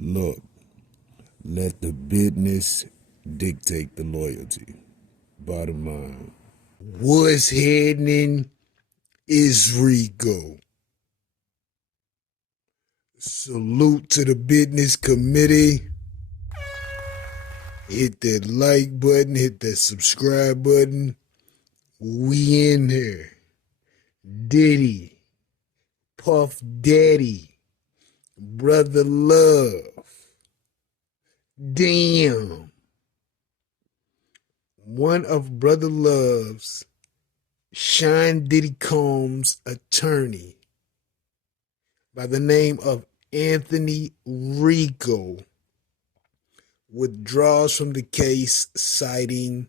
Look, let the business dictate the loyalty. Bottom line. What's happening is Rico. Salute to the business committee. Hit that like button, hit that subscribe button. We in here. Diddy, Puff Daddy, Brother Love. Damn. One of Brother Love's, Sean Diddy Combs' attorney by the name of Anthony Rico withdraws from the case citing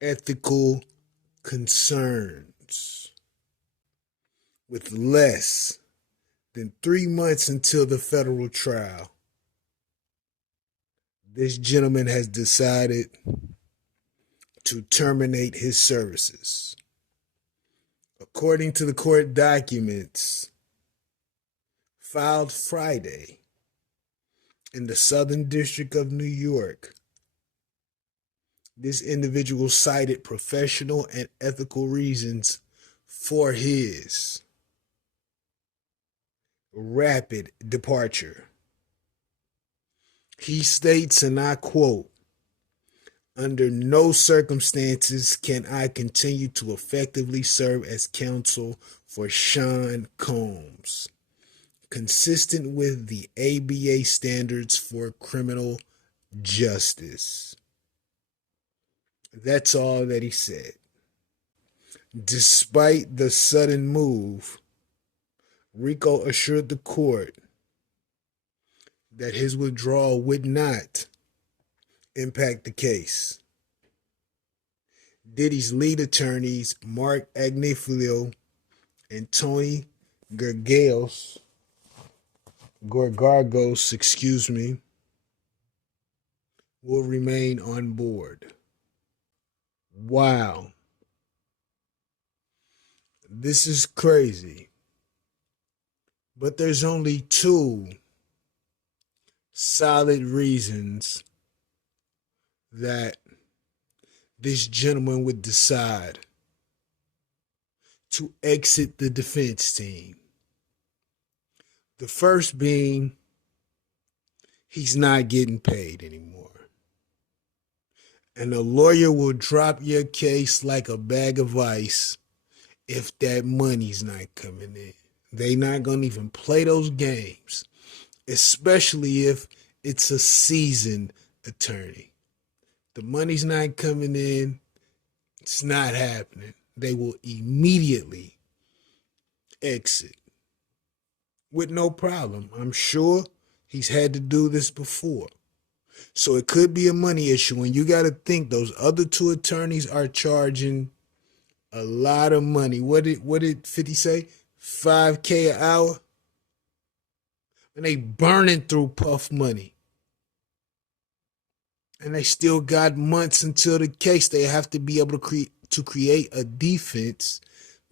ethical concerns. With less than 3 months until the federal trial, this gentleman has decided to terminate his services. According to the court documents filed Friday in the Southern District of New York, this individual cited professional and ethical reasons for his rapid departure. He states, and I quote, "Under no circumstances can I continue to effectively serve as counsel for Sean Combs, consistent with the ABA standards for criminal justice." That's all that he said. Despite the sudden move, Rico assured the court that his withdrawal would not impact the case. Diddy's lead attorneys, Mark Agnifilo and Tony Gorgargos, will remain on board. Wow. This is crazy. But there's only two solid reasons that this gentleman would decide to exit the defense team. The first being, he's not getting paid anymore. And a lawyer will drop your case like a bag of ice if that money's not coming in. They not going to even play those games, especially if it's a seasoned attorney. The money's not coming in, it's not happening. They will immediately exit with no problem. I'm sure he's had to do this before. So it could be a money issue. And you got to think those other two attorneys are charging a lot of money. What did 50 say? $5K an hour? And they burning through Puff money. And they still got months until the case. They have to be able to create a defense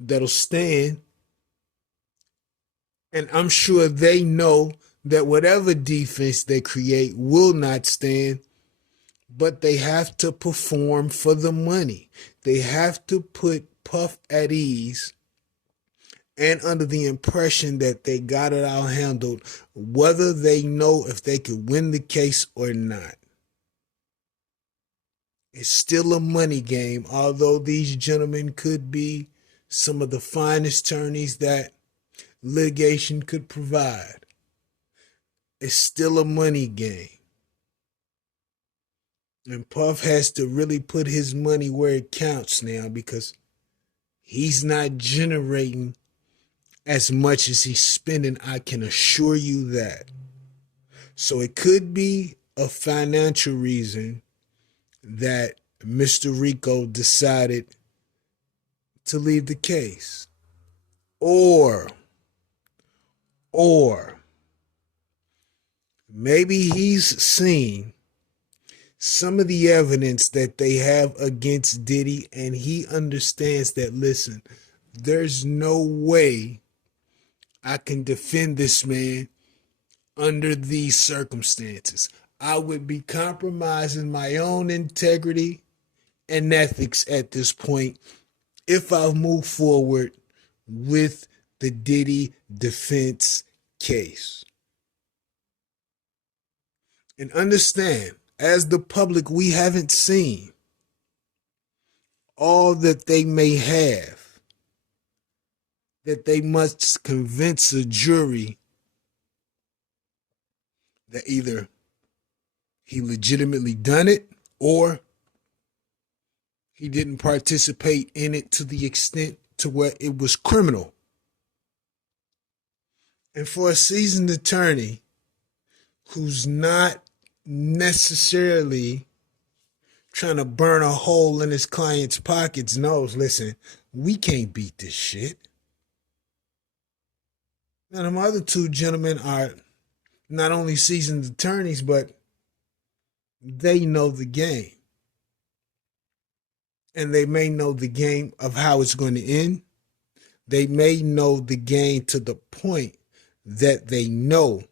that'll stand. And I'm sure they know that whatever defense they create will not stand, but they have to perform for the money. They have to put Puff at ease and under the impression that they got it all handled, whether they know if they could win the case or not. It's still a money game, although these gentlemen could be some of the finest attorneys that litigation could provide. It's still a money game. And Puff has to really put his money where it counts now because he's not generating as much as he's spending. I can assure you that. So it could be a financial reason that Mr. Rico decided to leave the case. Or maybe he's seen some of the evidence that they have against Diddy, and he understands that, listen, there's no way I can defend this man under these circumstances. I would be compromising my own integrity and ethics at this point if I move forward with the Diddy defense case. And understand, as the public, we haven't seen all that they may have, that they must convince a jury that either he legitimately done it or he didn't participate in it to the extent to where it was criminal. And for a seasoned attorney who's not necessarily trying to burn a hole in his client's pockets knows, listen, we can't beat this shit. Now, them other two gentlemen are not only seasoned attorneys, but they know the game. And they may know the game of how it's going to end. They may know the game to the point that they know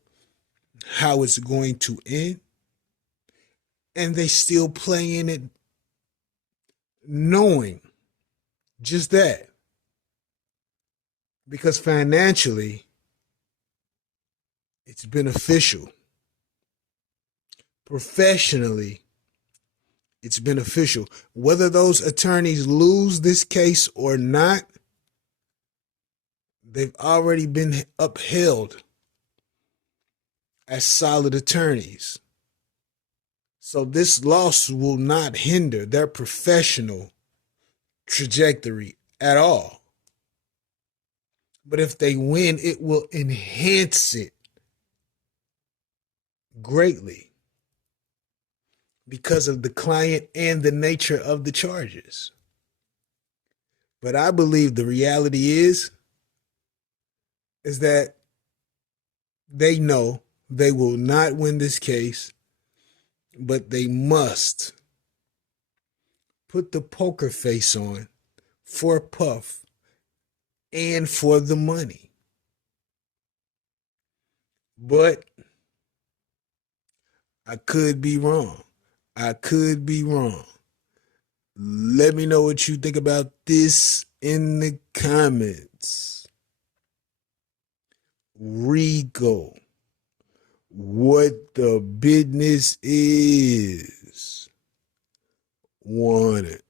how it's going to end. And they still playing it knowing just that. Because financially, it's beneficial. Professionally, it's beneficial. Whether those attorneys lose this case or not, they've already been upheld as solid attorneys. So this loss will not hinder their professional trajectory at all. But if they win, it will enhance it greatly because of the client and the nature of the charges. But I believe the reality is that they know they will not win this case, but they must put the poker face on for Puff and for the money. But I could be wrong. I could be wrong. Let me know what you think about this in the comments. Rico, what the business is. Want it.